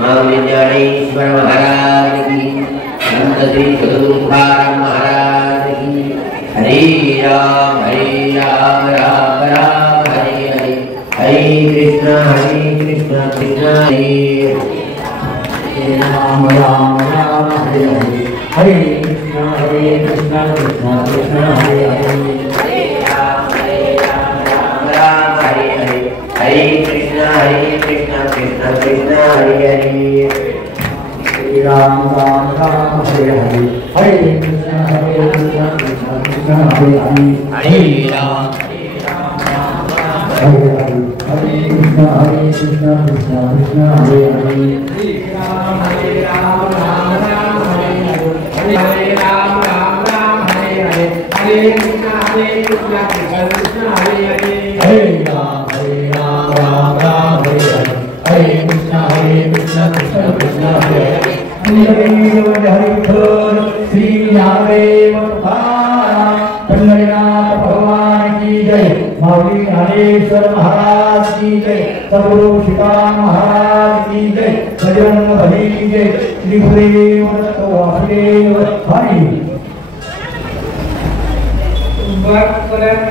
महाविद्यालयेश्वर महाराज की, संत श्री सद्गुरुपाद महाराज की। हरे राम राम राम हरे हरे, हरे कृष्ण कृष्ण हरे राम राम राम हरे हरे, हरे कृष्ण कृष्ण कृष्ण हरे हरे, हरे राम राम हरे हरे, हरे कृष्ण कृष्ण कृष्ण हरे हरे। श्री राम राम राम हरे हरे, हरे कृष्ण कृष्ण कृष्ण हरे हरे, हरे राम हरे हरे, हरे कृष्ण कृष्ण कृष्ण हरे हरे, हरे राम राम हरे हरे, हरे राम राम हरे हरे, हरे कृष्ण कृष्ण हरे हरे, हरे राम राम हरे हरे, हरे कृष्ण कृष्ण हरे हरे। हरि बोल श्री रामदेव पंडरीनाथ भगवान की जय, माऊली ज्ञानेश्वर महाराज की जय, सद्गुरु श्रीराम महाराज की जय, भजन भली जय, श्री गुरुदेव दत्त वासुदेव हरि। वक्रतुण्डमहाकाय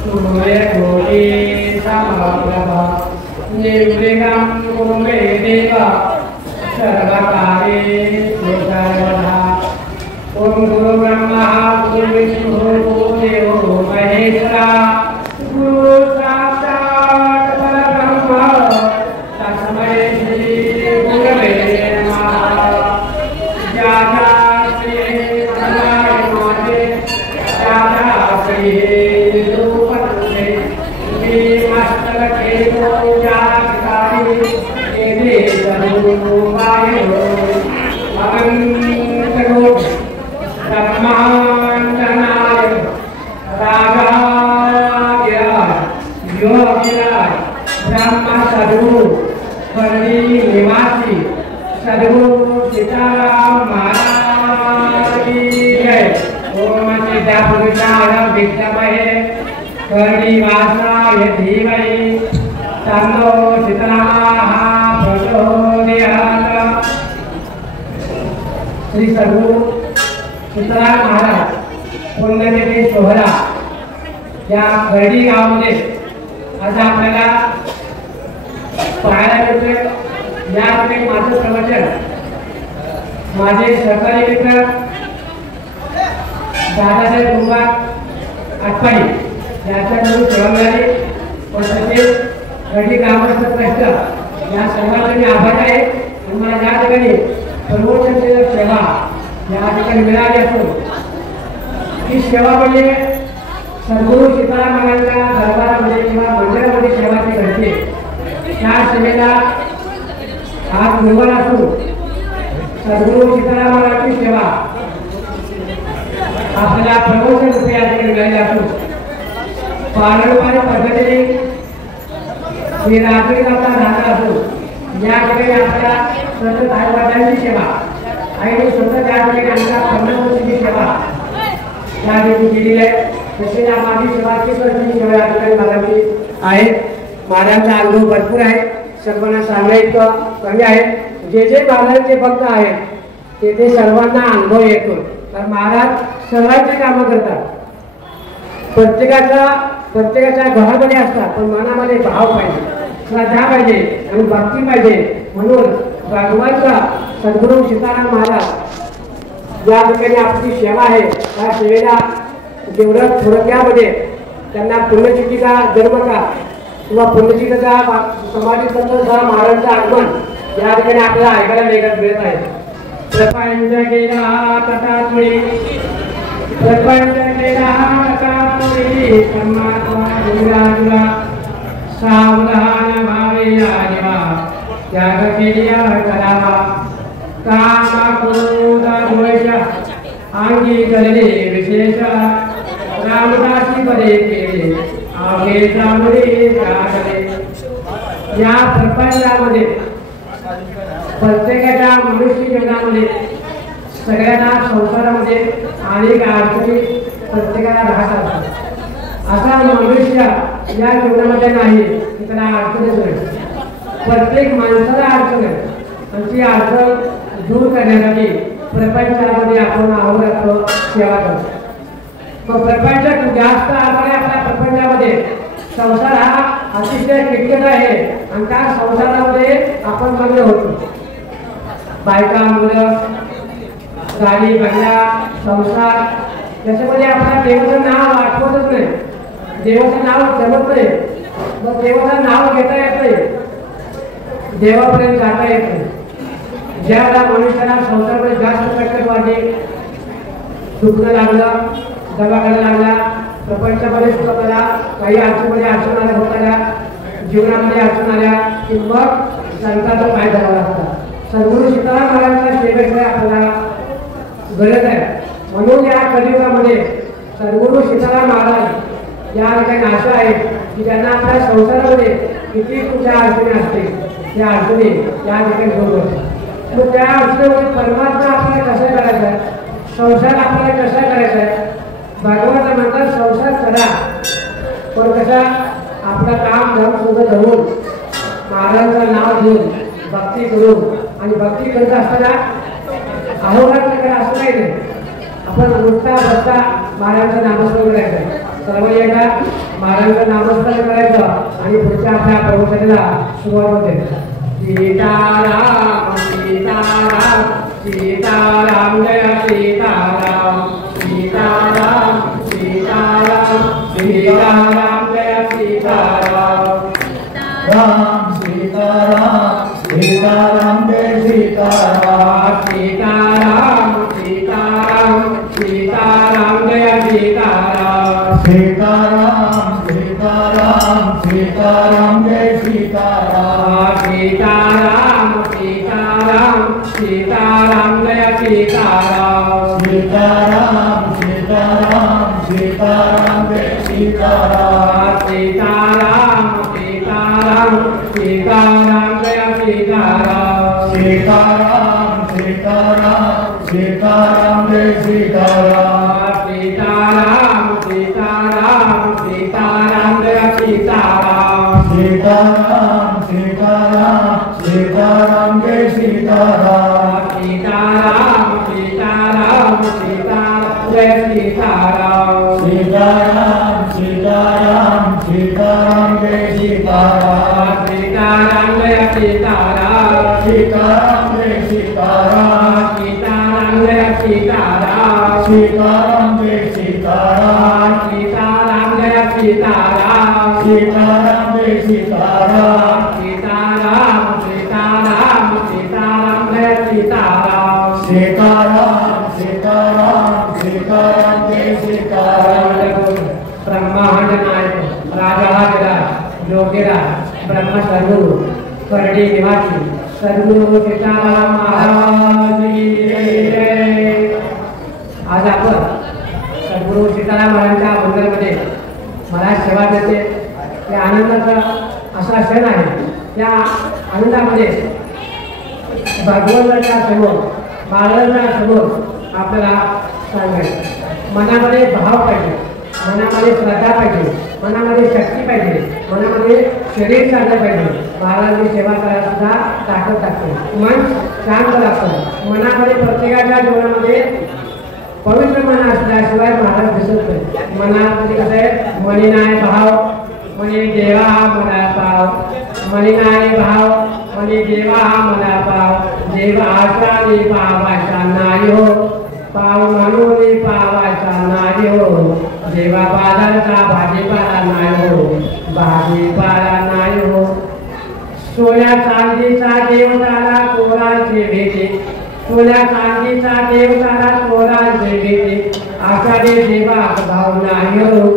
सूर्यकोटि समप्रभा निर्विघ्नं कुरु मे देव सर्वकार्येषु सर्वदा। ओम गुरु ब्रह्मा गुरु विष्णु गुरु देवो महेश्वरा, गुरु साक्षात् परब्रह्म तस्मै श्री गुरवे नमः। सद्गुरु सीताराम महाराज की जय। ओम सिद्धापुरुषाय विद्महे कर्णिवासाय धीमहि तन्नो सीतारामः प्रचोदयात्। श्री सद्गुरु सीताराम महाराज पुण्यतिथी सोहळा या खर्डी गावामध्ये आज आपल्याला पाहायला मिळतोय। या ठिकाणी माझं प्रवचन माझे सहकारी मित्र दादासाहेब गुरुबा आटपाडी यांच्याकडून ठेवणारे व तसेच खर्डी ग्रामस्थ ट्रस्ट या सर्वांचे मी आभार आहे। आणि मला या ठिकाणी सर्वोच्च सेवा या ठिकाणी मिळाली असून ही सेवा म्हणजे सद्गुरु सीताराम महाराजांच्या दरबारामध्ये किंवा मंदिरामध्ये सेवा जी घडते त्या सेवेला आज गुरुवार असून सद्गुरु सीताराम महाराजांची सेवा आपल्याला प्रवचन रूपे या ठिकाणी मिळाली असून पारंपरिक पद्धतीने ही रात्री करता झाला असून या ठिकाणी आपल्याला सतत आईवडिलांची सेवा आणि स्वतः त्या ठिकाणी आमच्या 50 वर्षाची सेवा या ठिकाणी केलेली आहे। तसेच माझी सेवा 30 वर्षाची सेवा या ठिकाणी महाराजांची आहे। महाराजांचा अनुभव भरपूर आहे, सर्वांना सांगायचं कमी आहे। जे जे महाराजांचे भक्त आहेत ते सर्वांना अनुभव येतो। तर महाराज सर्वांची कामं करतात, प्रत्येकाच्या घरामध्ये असतात, पण मनामध्ये भाव पाहिजे, श्रद्धा पाहिजे आणि भक्ती पाहिजे। म्हणून भगवानचा सद्गुरु सीताराम महाराज या ठिकाणी आपली सेवा आहे, त्या सेवेला जेवढं थोडक्यामध्ये त्यांना पुण्यतिथीचा जन्मकाळ किंवा पुण्यतिथीचा समाधीनंतरचा महाराजांचं आगमन या ठिकाणी आपल्याला ऐकायला मिळत आहे। प्रपंच केला तटातुळी, प्रपंच केला तटातुळी, परमात्मा गुरुराजुला सावधान भावे आजीवा, त्याग केलिया करावा, काम क्रोध द्वेष अंगी करले विशेष, रामदासी बरे केले आगे चांगले जागले। या प्रपंचामध्ये प्रत्येकाच्या मनुष्य जीवनामध्ये सगळ्यांना संसारामध्ये अनेक अडचणी प्रत्येकाला राहतात। असा मनुष्य या जीवनामध्ये नाही त्याला अडचणच नाही. प्रत्येक माणसाला अडचण आहे आणि ती अडचण दूर करण्यासाठी प्रपंचामध्ये आपण अहोरात्र सेवा करतो. मग प्रपंचात जास्त आकडे आपल्या प्रपंचामध्ये संसार हा अतिशय किटकट आहे आणि त्या संसारामध्ये आपण मग्न होतो. बायका मुलं गाडी बंगला संसार त्याच्यामध्ये आपल्या देवाचं नाव आठवतच नाही. देवाचं नाव जमत नाही. मग देवाचं नाव घेता येत नाही. देवापर्यंत जाता येत नाही. ज्यावेळेला मनुष्याला संसारामध्ये जास्त कटकट वाढली दुखणं लागलं दवाखाना लागला प्रपंचामध्ये सुद्धा आपल्याला काही अडचणीमध्ये अडचण आल्या होत्या जीवनामध्ये अडचण आल्या की मग संतांचा पाय धरावा लागतात. सद्गुरू सीताराम महाराजांच्या सेवेशिवाय आपल्याला गरज आहे. म्हणून या कलियुगामध्ये सद्गुरू सीताराम महाराज या ठिकाणी अशा आहेत की त्यांना आपल्या संसारामध्ये किती तुमच्या अडचणी असतील त्या अडचणी या ठिकाणी दूर होतात. मग त्या अडचणीमध्ये परमात्मा आपल्याला कसं करायचं आहे संसार आपल्याला कसा करायचा आहे भगवान म्हणतात संसार करा पण कसा आपलं काम धर्म सोबत धरून महाराजांचं नाव घेऊन भक्ती करून आणि भक्ती करत असताना अहोरात्र करा असं काही नाही. आपण नुसता बसता महाराजांचं नामस्मरण करायचं सर्व एका महाराजांचं नामस्मरण करायचं आणि पुढच्या आपल्या प्रवचनाला सुरुवात होते. सीताराम सीताराम सीताराम जय सीताराम सीताराम सीताराम सीताराम जय सीताराम राम सीताराम सीताराम जय सीताराम सीताराम सीताराम सीताराम जय सीताराम सीताराम सीताराम सीताराम जय सीताराम सीताराम सीताराम सीताराम जय सीताराम सीताराम सीताराम सीताराम जय सीताराम सीताराम सीताराम सीताराम जय सीताराम सीताराम सीताराम सीताराम जय सीताराम सीताराम सीताराम सीताराम जय सीताराम सीताराम सीताराम सीताराम जय सीताराम सीताराम सीताराम सीताराम जय सीताराम सीताराम सीताराम सीताराम जय सीताराम सीताराम जय सीताराम सीताराम जय सीताराम सीताराम जय सीताराम सीताराम जय सीताराम सीताराम जय सीताराम सीताराम जय सीताराम सीताराम सीताराम सीताराम जय सीताराम सीताराम सीताराम सीताराम जय सीताराम ब्रह्मांड नायक राजा योगीरा ब्रह्म सद्गुरु करडी निवासी सद्गुरु सीताराम महाराज की जय. आज आपण सद्गुरु सीताराम महाराजांच्या मंदिरामध्ये मला सेवा देते त्या आनंदाचा असा क्षण आहे. त्या आनंदामध्ये भगवंताच्या समोर महाराजांच्या समोर आपल्याला सांगायचं मनामध्ये भाव पाहिजे मनामध्ये श्रद्धा पाहिजे मनामध्ये शक्ती पाहिजे मनामध्ये शरीर चाललं पाहिजे. महाराजांची सेवा करायला सुद्धा ताकद लागते. मन शांत लागतं. मनामध्ये प्रत्येकाच्या जीवनामध्ये पवित्र मन असल्याशिवाय महाराज दिसत नाही. मनामध्ये कसं आहे मनीनाय भाव मनी देवा मना पाव मनीनाय भाव मनी देवा मना पाव देव आशाने पावाचा नाही हो पाव म्हणून पावाचा नाही हो देवा बाजारचा भाजीपाला नाही हो भाजीपाला नाही हो सोन्या चांदीचा देवताला चोरांचे भेटे सोन्या चांदीचा देवताला चोरांचे भेटे आषाढी देवा भाव नाही हो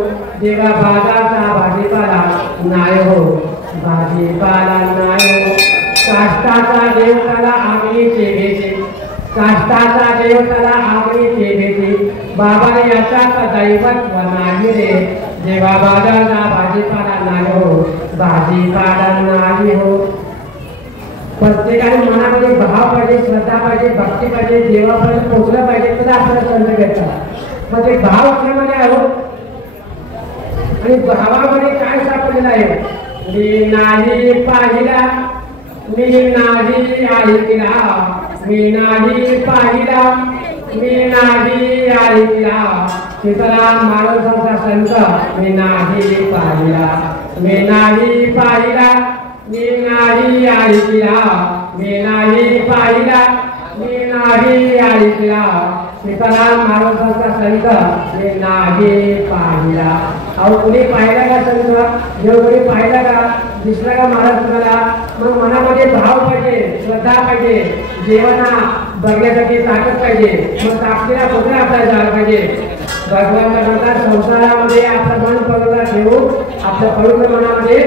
देवा बाजारचा भाजीपाला नाही हो भाजीपाला नाही हो काष्टाचा देवताला आगळीचे भेटे काष्टाचा देवताला आगळीचे भेटे बाबाने याचा दैवत्व नाही रे देवा बाजारचा भाजीपाला नाही हो भाजीपाला नाही हो. प्रत्येकाने मनामध्ये भाव पाहिजे श्रद्धा पाहिजे भक्ती पाहिजे देवापर्यंत पोहोचलं पाहिजे तर आपल्याला संत घेतात. म्हणजे भाव क्षमाने आहोत आणि भावामध्ये काय सापडलेलं आहे मी नाही पाहिला मी नाही ऐकला मी नाही पाहिला मी नाही ऐकला सीताराम महाराजांचा संत मी नाही पाहिला मी नाही पाहिला मी नाही ऐकला मी नाही पाहिला मी नाही ऐकला सीताराम महाराजांचा संत मी नाही पाहिला. अहो कुणी पाहिला का संत जेव्हा कोणी पाहिला का दिसला का महाराज तुम्हाला मग मनामध्ये भाव पाहिजे श्रद्धा पाहिजे जेवणा बघण्यासाठी ताकद पाहिजे मग ताकदीला कुठे आपल्याला जायला पाहिजे. भगवान म्हणतात संसारामध्ये आपलं मन पवित्र ठेवून आपल्या पवित्र मनामध्ये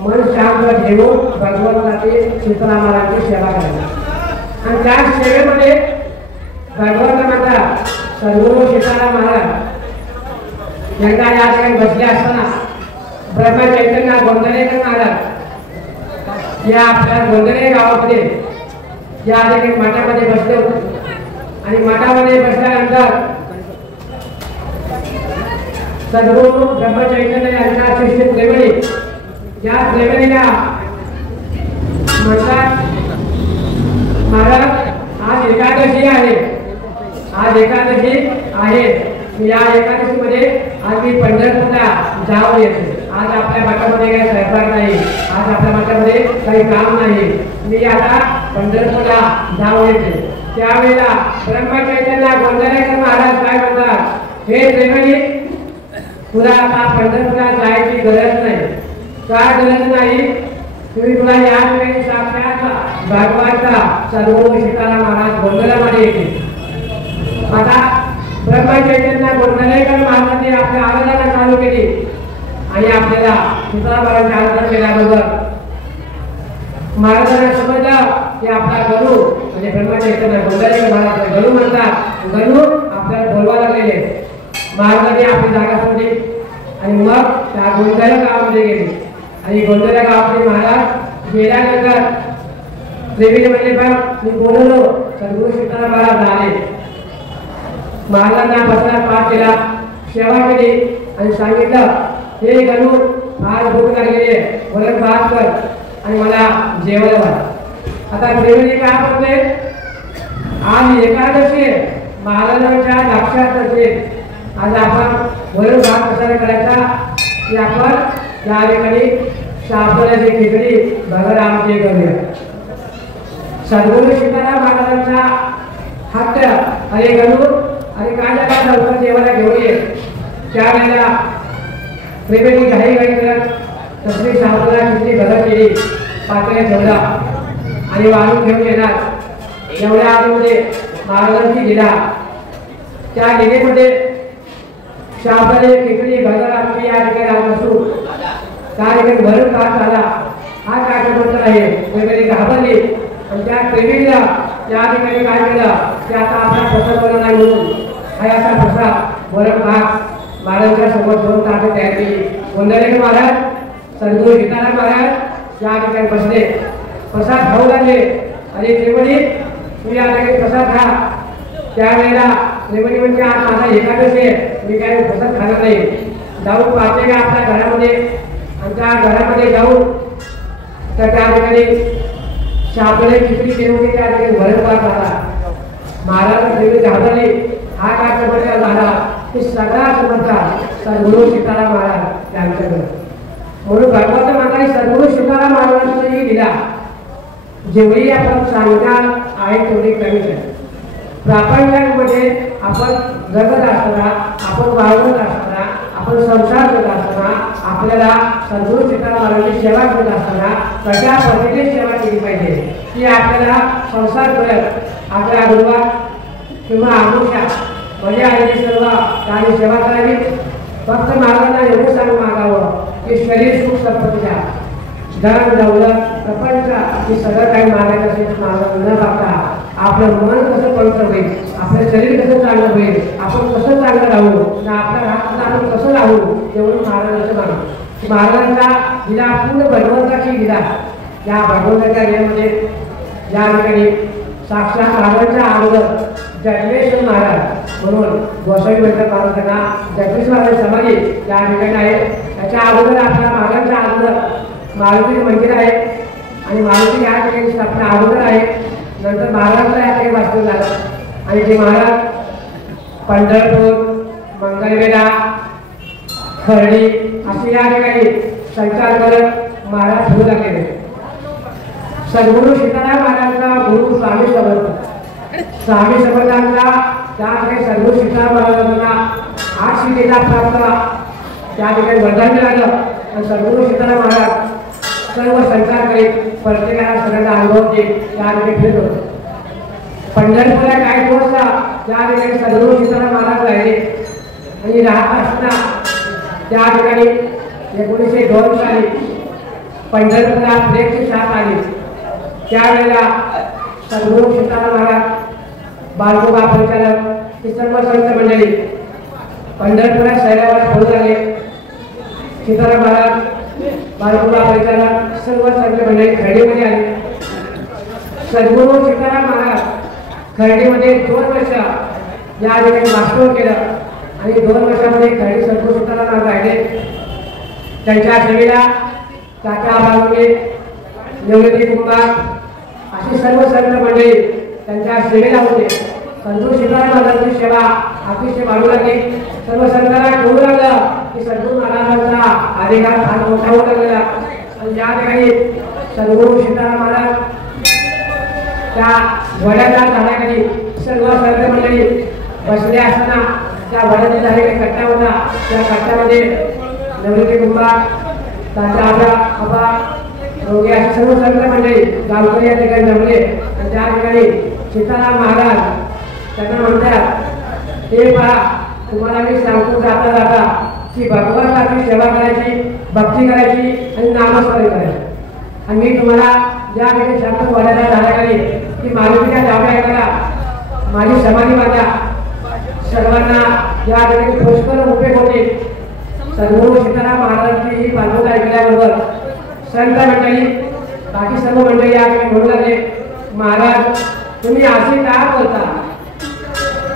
मन शांत ठेवून भगवंताची सीतारामाची सेवा करायची आणि त्या सेवेमध्ये भगवंत म्हणतात सद्गुरू सीताराम महाराज एकदा या ठिकाणी बसले असताना ब्रह्मा चैतन्य गोंधळेकर महाराज या आपल्या गोंधळे गावामध्ये या ठिकाणी मठामध्ये बसले होते आणि मठामध्ये बसल्यानंतर सद्गुरू ब्रह्मचैतन्य यांच्या शिष्य त्रिवेणी या त्रिवेणीला म्हणतात महाराज आज एकादशी आहे आज एकादशी आहे या एकादशीमध्ये आज मी पंढरपूरला जाऊन येते आज आपल्या मठामध्ये काही स्वयंपाक नाही आज आपल्या मठामध्ये काही काम नाही मी आता पंढरपूरला जाऊन येते. त्यावेळेला ब्रह्मचैतन्य गोंधळेकर महाराज काय म्हणतात हे त्रिवेणी तुला आता पंढरपूरला जायची गरज नाही का गरज नाही तुम्ही तुला या ठिकाणी साक्षात भगवानचा सद्गुरू सीताराम महाराज गोंधळामध्ये येते. आता ब्रह्मचैतन्य गोंधळेकर महाराजांनी आपल्या आराधना चालू केली आणि आपल्याला सीताराम महाराजांची आराधना केल्याबरोबर महाराजांना समजलं की आपला गणू म्हणजे ब्रह्मचैतन्य गोंधळेकर महाराज गणू म्हणतात गणू आपल्याला बोलवा लागलेले. महाराजांनी आपली जागा सोडली आणि मग त्या गोंधळ गावामध्ये गेले आणि गोंधळ गावामध्ये महाराज गेल्यानंतर त्रिवेणी म्हणले बघ मी बोललो सद्गुरू सीताराम महाराज आले. महाराजांना बसला पाठ केला सेवा केली आणि सांगितलं हे गणू फार भूक लागलेली आहे वरण भात कर आणि मला जेवायला वाढ. आता त्रिवेणी काय म्हणते आज एकादशी महाराजांच्या लक्षात असे आज आपण वरण भात कसा करायचा की आपण त्या ठिकाणी साबुदाण्याची खिचडी भगर आमटी करूया. सद्गुरू सीताराम महाराजांचा हट्ट अरे गणू आणि काय झाला लवकर जेवायला घेऊन ये. त्यावेळेला त्रिवेणी घाई करत तसली साबुदाणा खिचडी भगर केली पातेल्यात ठेवला आणि वाळून घेऊन येणार. एवढ्या आतमध्ये महाराजांची लीला त्या लीलेमध्ये साबुदाण्याची खिचडी भगर आमटी या ठिकाणी बसून त्या ठिकाणी भरून भात झाला. हा कार्यक्रम आहे त्रिवेणी घाबरली आणि त्या त्रिवेणीला त्या ठिकाणी काय केलं की आता आपला प्रसाद बनवला नाही म्हणून हा असा प्रसाद वरण भात महाराजांच्या समोर दोन ताटं तयार केली. गोंधळेकर महाराज सद्गुरू सीताराम महाराज या ठिकाणी बसले प्रसाद खाऊ लागले आणि त्रिवेणी तुम्ही या ठिकाणी प्रसाद खा. त्यावेळेला त्रिवेणी म्हणजे आज माझा एकादशी आहे मी काही प्रसाद खाणार नाही. जाऊन पाहते का आपल्या घरामध्ये आणि त्या घरामध्ये जाऊन तर त्या ठिकाणी साबुदाण्याची खिचडी केली होती त्या ठिकाणी वरण भात झाला. महाराज त्रिवेणी घाबरले हा काय प्रकार झाला की सगळा समजता सद्गुरू सीताराम महाराज यांच्याकडे म्हणून भगवंत माताने सद्गुरू सीताराम महाराजांनी दिला. जेवढी आपण सांगणार आहे तेवढी कमीच आहे. प्रापंचामध्ये आपण जगत असताना आपण वावरत असताना आपण संसार करत असताना आपल्याला सद्गुरू सीताराम महाराजांची सेवा करत असताना कशा पद्धतीने सेवा केली पाहिजे की आपल्याला संसार करत आपल्या गुरुवार किंवा आमुष्या म्हणजे आलेली सर्व काही सेवा करावी. फक्त महाराजांना एवढं सांग मागावं की शरीर सुख संपत्तीच्या धन दौलत प्रपंच हे सगळं काही मागायचं असेल महाराज न बघता आपलं मन कसं पवित्र होईल आपलं शरीर कसं चांगलं होईल आपण कसं चांगलं राहू आपल्या राहत आपण कसं राहू तेवढं महाराजांचं मागू. महाराजांचा दिला पूर्ण भगवंताची दिला या भगवंताच्या दिल्यामध्ये या ठिकाणी साक्षात महाराजांच्या अगोदर जगमेश्वर महाराज म्हणून गोसावी म्हणतात महाराजांना जगमेश्वर महाराज समाधी या ठिकाणी आहे. त्याच्या अगोदर आपल्या महाराजांच्या अगोदर मारुती मंदिर आहे आणि मारुती या ठिकाणी स्थापना अगोदर आहे. नंतर महाराजला या ठिकाणी वास्तव झालं आणि ते महाराज पंढरपूर, मंगळवेढा, खर्डी असे या ठिकाणी संचार करत महाराज होऊ लागले. सद्गुरू सीताराम महाराजांचा गुरु स्वामी समर्थांचा त्या ठिकाणी सद्गुरू सीताराम महाराजांना 8 शिकेला प्राप्त त्या ठिकाणी वरदान मिळालं आणि सद्गुरू सीताराम महाराज सर्व संचार करीत प्रत्येकाला सगळ्यांना अनुभव देत त्या ठिकाणी फिरत होते. पंढरपूरला काही दिवस त्या ठिकाणी सद्गुरू सीताराम महाराज राहिले आणि राहत असताना त्या ठिकाणी 1902 साली पंढरपूरला प्रेमची साथ आली. त्यावेळेला सद्गुरू सीताराम महाराज, बाळगोबा परिचारक ही सर्व संत मंडळी पंढरपुरात शहरावर होऊ लागले. सीताराम महाराज, बाळगोबा परिचारक सर्व संत मंडळी खर्डीमध्ये आली. सद्गुरू सीताराम महाराज खर्डीमध्ये 2 वर्ष या ठिकाणी वास्तव केलं आणि 2 वर्षामध्ये खर्डी सद्गुरू सीताराम महाराज राहिले. त्यांच्या सेवेला काका बाळुंगे, निवृत्ती कुंभार अशी सर्व संत मंडळी त्यांच्या सेवेला होते. सद्गुरू सीताराम महाराजांची सेवा अतिशय वाढू लागली. सर्व संतांना कळू लागलं की सद्गुरू महाराजांचा अधिकार फार मोठा होऊ लागलेला आणि ज्या ठिकाणी सद्गुरू सीताराम महाराज त्या वडाच्या झाडाखाली सर्व संत मंडळी बसले असताना त्या वडाच्या झाडाखाली कट्टा होता. त्या कट्ट्यामध्ये निवृत्ती कुंभार, तात्या आबा रोगे अशी सर्व संत मंडळी गावकरी या ठिकाणी जमले आणि त्या ठिकाणी सीताराम महाराज त्यांना म्हणतात, हे पहा तुम्हाला मी सांगतो जाता जाता की भगवंताची सेवा करायची, भक्ती करायची आणि नामस्मरण करायची. आणि मी तुम्हाला ज्या ठिकाणी सांगतो वडाच्या झाडाखाली की मारुतीच्या डाव्या ऐकायला माझी समाधी बांधा. सर्वांना या ठिकाणी पुष्कळ उपयोग होते. सद्गुरू सीताराम महाराजांची ही बांधून ऐकल्याबरोबर संत मंडळी, बाकी सर्व मंडळी या ठिकाणी म्हणू लागले, महाराज तुम्ही असे का बोलता?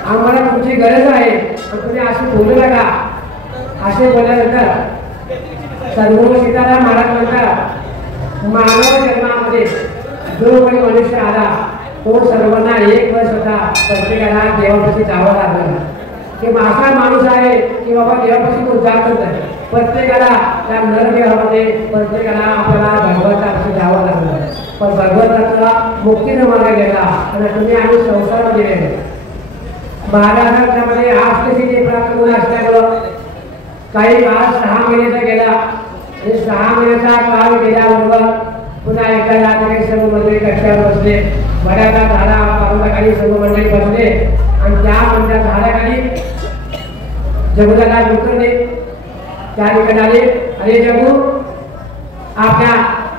आम्हाला तुमची गरज आहे पण तुम्ही असे बोलू नका. असे बोलल्यानंतर सद्गुरू सीताराम महाराज म्हणतात, मानव जन्मामध्ये जो कोणी मनुष्य आला तो सर्वांना एक वर्ष होता प्रत्येकाला देवापाशी जावं लागलं. की असा माणूस आहे की बाबा देवापाशी तो जातच आहे. प्रत्येकाला त्या नरदेहामध्ये प्रत्येकाला आपल्याला भगवंतापाशी जावं लागलं. पण भगवंताचा मुक्तीने मार्ग गेला आणि तुम्ही आम्ही संसारामध्ये गेले. महाराष्ट्रामध्ये आष्टसिद्धी प्राप्त होऊन असल्यामुळं काही काळ 6 महिन्याचा गेला आणि 6 महिन्याचा काळ गेल्याबरोबर पुन्हा एकदा रात्री सर्व मंडळी कट्ट्यावर बसले. वडाच्या झाडाखाली सर्व मंडळी बसले आणि त्या मंडळाच्या झाडाखाली जगुदादा कुलकर्णी त्या ठिकाणी आले. अरे जगू, आपल्या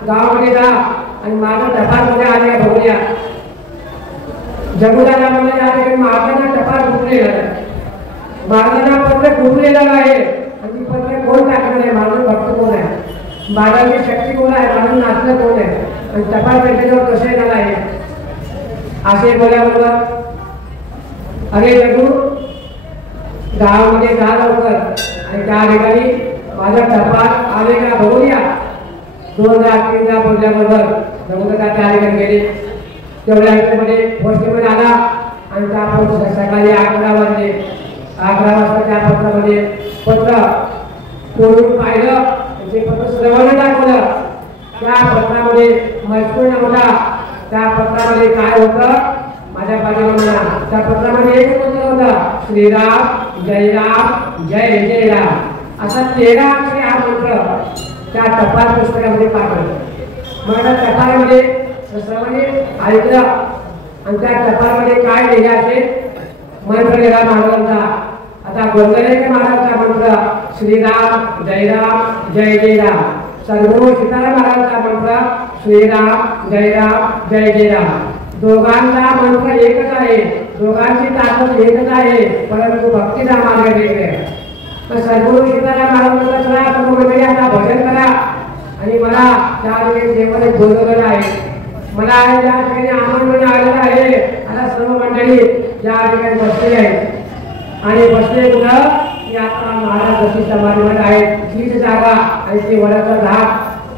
गावामध्ये जा आणि माझा टपालमध्ये आले बघूया. जगुदादा म्हणजे या ठिकाणी महाराजांना टपाल कुठलेला महाराजांना पत्र कुठलेलं आहे आणि पत्र कोण टाकलं आहे? महाराज भक्त कोण आहे? महाराजांची शक्ती कोण आहे? महाराज नाचलं कोण आहे? आणि टपाल पेटीवर कसे झाला आहे? असे बोलल्याबरोबर अरे जगू, गावामध्ये जा लवकर आणि त्या ठिकाणी माझा टपाल आले का बघूया. 2-3 बोलल्याबरोबर जगुदादा त्या ठिकाणी गेले. तेवढ्या ह्याच्यामध्ये पोस्टमॅन आला आणि त्या सकाळी 11 वाजले. 11 वाजता त्या पत्रामध्ये पत्र कोणून पाहिलं, ते पत्र सर्वांना दाखवलं. त्या पत्रामध्ये मजकूर नव्हता. त्या पत्रामध्ये काय होतं माझ्या पाठीमागला त्या पत्रामध्ये एक मंत्र होता, श्रीराम जय राम जय जय राम असा 13 अक्षरी हा मंत्र त्या टपाल पुस्तकामध्ये पाठवला. मग त्या टपालामध्ये सर्वांनी ऐकलं आणि त्या टपालमध्ये काय लिहिले असे मंत्र लिहिला महाराजांचा. आता गोंधळेकर महाराजांचा मंत्र श्रीराम जय जय राम. सद्गुरू सीताराम महाराजांचा मंत्र श्रीराम जय जय राम. दोघांचा मंत्र एकच आहे, दोघांची ताकद एकच आहे, परंतु भक्तीचा मार्ग वेगळा आहे. तर सद्गुरू सीताराम महाराजांचा चला सर्व मंडळी आता भजन करा आणि मला त्या ठिकाणी देवाने बोलवलेलं आहे. मला त्या ठिकाणी आमंत्रण आलेलं आहे. आता सर्व मंडळी त्या ठिकाणी बसलेली आहेत आणि बसले कुठं की आता महाराज जशी समाधीमध्ये आहेत तीच जागा आणि ते वडाचं झाड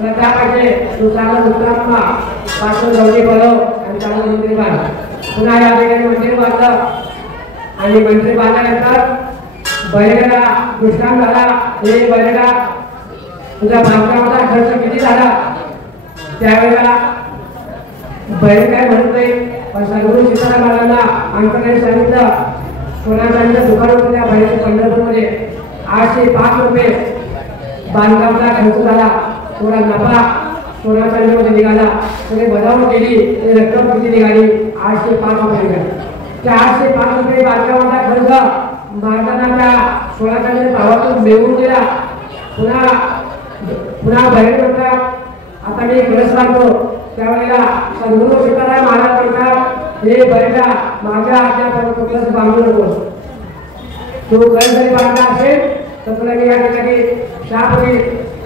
श्रद्धा पाहिजे. तू चांगला उत्तम पासून गौरी बोलव आणि चांगलं मंदिर बांध. पुन्हा या ठिकाणी मंदिर बांधलं आणि मंदिर बांधल्यानंतर बैलगाडा विश्राम झाला. हे बैलगाडा तुझ्या बांधकामाचा खर्च किती झाला त्यावेळेला बैल काय म्हणत नाही. पण सद्गुरू सीताराम महाराजांना अंकराने सांगितलं सोनाचांदीचं दुकान होतं त्या बैलाच्या पंढरपूरमध्ये 805 रुपये बांधकामाचा खर्च झाला. थोडा नफा सोनाचांदीमध्ये निघाला. थोडी बजावणी केली आणि रक्कम किती निघाली 805 रुपये निघाली. त्या 805 रुपये बांधकामाचा खर्च महाराजांना सोनाचांदीच्या भावातून मिळवून दिला. पुन्हा बैल म्हणतात आता मी कळस लागतो. त्यावेळेला सद्गुरू सीताराम महाराज म्हणतात हे बैला माझ्या आज्ञापर्यंत कळस बांधू नकोस. तू कळस जरी बांधला असेल तर तुला मी या ठिकाणी शाप होईल.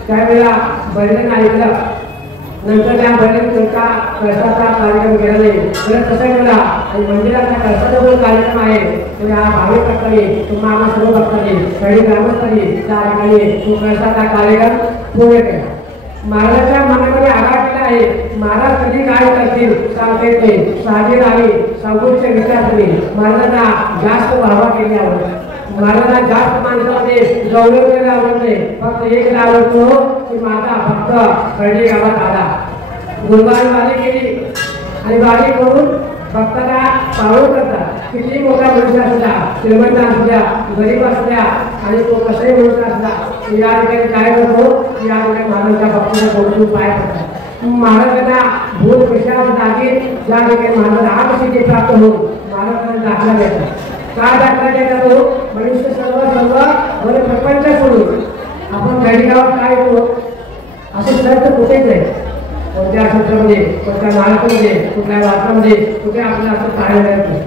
त्यावेळेला बैलांना ऐकलं. नंतर त्या बैलांनी कळसाचा कार्यक्रम केला नाही. तर कसं केला आणि मंदिराचा कळसाचा जो कार्यक्रम आहे तो या भाविक भक्तांनी तुम्हाला सर्व भक्तांनी काही ग्रामस्थांनी त्या ठिकाणी तो कळसाचा कार्यक्रम पूर्ण केला. महाराजांच्या मनामध्ये आघात केला आहे. महाराज कधी काय करतील सांगता येत नाही. साधी राही सांगूच्या विचारणी महाराजांना जास्त वाहवा केली आवडत. महाराजांना जास्त माणसामध्ये गौरव केला आवडत नाही. फक्त एक आवडतो की माझा भक्त खर्डी गावात आला गुरुवारी वारी केली आणि वारी करून भक्ताला पावळ करतात. किती मोठा मनुष्य असला श्रीमंत असल्या गरीब असल्या आणि तो कसाही मनुष्य असला या ठिकाणी काय करतो या ठिकाणी महाराजांच्या भक्ताला बोलून पाय पडतात. महाराजांना भूत विश्वास जागी ज्या ठिकाणी महाराज आत्मसिद्धी प्राप्त होऊन महाराजांना दाखला देतात. काय दाखला देतात तो मनुष्य सर्व प्रपंच सोडून आपण काही गावात काय होतो असे शब्द कुठेच आहे. कोणत्या क्षेत्रामध्ये कोणत्या मार्गामध्ये कुठल्या वातामध्ये कुठे आपल्याला असं पाहायला मिळत नाही.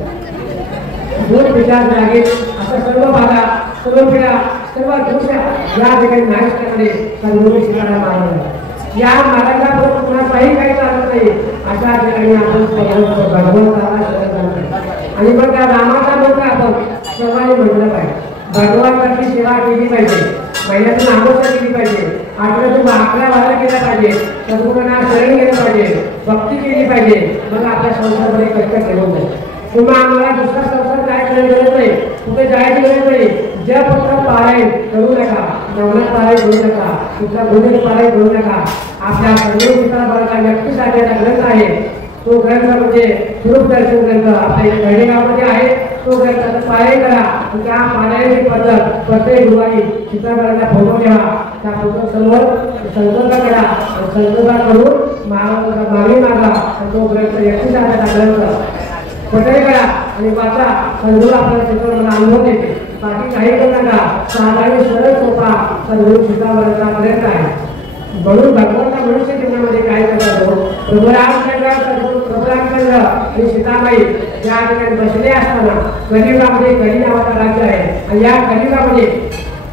भूत विचार जागे असं सर्व भागा सर्व पिढ्या सर्व दृश्य या ठिकाणी महाराष्ट्रामध्ये सद्गुरू सीताराम महाराज या महाराजांना कुणाचाही काही चालत नाही. अशा ठिकाणी आपण भगवंताला शरण जातो आणि मग त्या रामाचा मंत्र आपण सर्वांनी म्हटलं पाहिजे. भगवंताची सेवा केली पाहिजे. महिन्यातून आमोशा केली पाहिजे. आठवड्यातून 11 वारा केला पाहिजे. सद्गुरूंना शरण गेलं पाहिजे. भक्ती केली पाहिजे. मग आपल्या संसारामध्ये कष्ट ठेवून जाईल. किंवा आम्हाला दुसरा संसार काय करायची गरज नाही. कुठे जायची गरज नाही. जप फक्त पारायण करू नका. नवनाथ पारायण करू नका. कुठला गुन्हे पारायण करू नका. आपल्या सद्गुरू सीताराम व्यक्तीसाठी ग्रंथ आहे. तो ग्रंथ म्हणजे स्वरूप दर्शन ग्रंथ आपल्या इथे गावामध्ये आहे. तो ग्रंथाचं पारायण करा. त्या पारायणाची पद्धत प्रत्येक गुरुवारी सीतारामांना फोटो ठेवा. त्या फोटो समोर संकल्प करा. संकल्प करून महाराजांचा मागणी मागा. तो ग्रंथ व्यक्तीसाठी ग्रंथ पठण करा आणि वाचा. सद्गुरू आपल्याला सीतारामांना अनुभव देते. बाकी काही करू नका. साधा आणि सरळ सोपा सद्गुरू सीतारामांचा ग्रंथ आहे. म्हणून भगवंता मनुष्य जीवनामध्ये काय करतो प्रभू रामचंद्र आणि सीताबाई या ठिकाणी बसले असताना कलियुगामध्ये कली नावाचा राज्य आहे. आणि या कलियुगामध्ये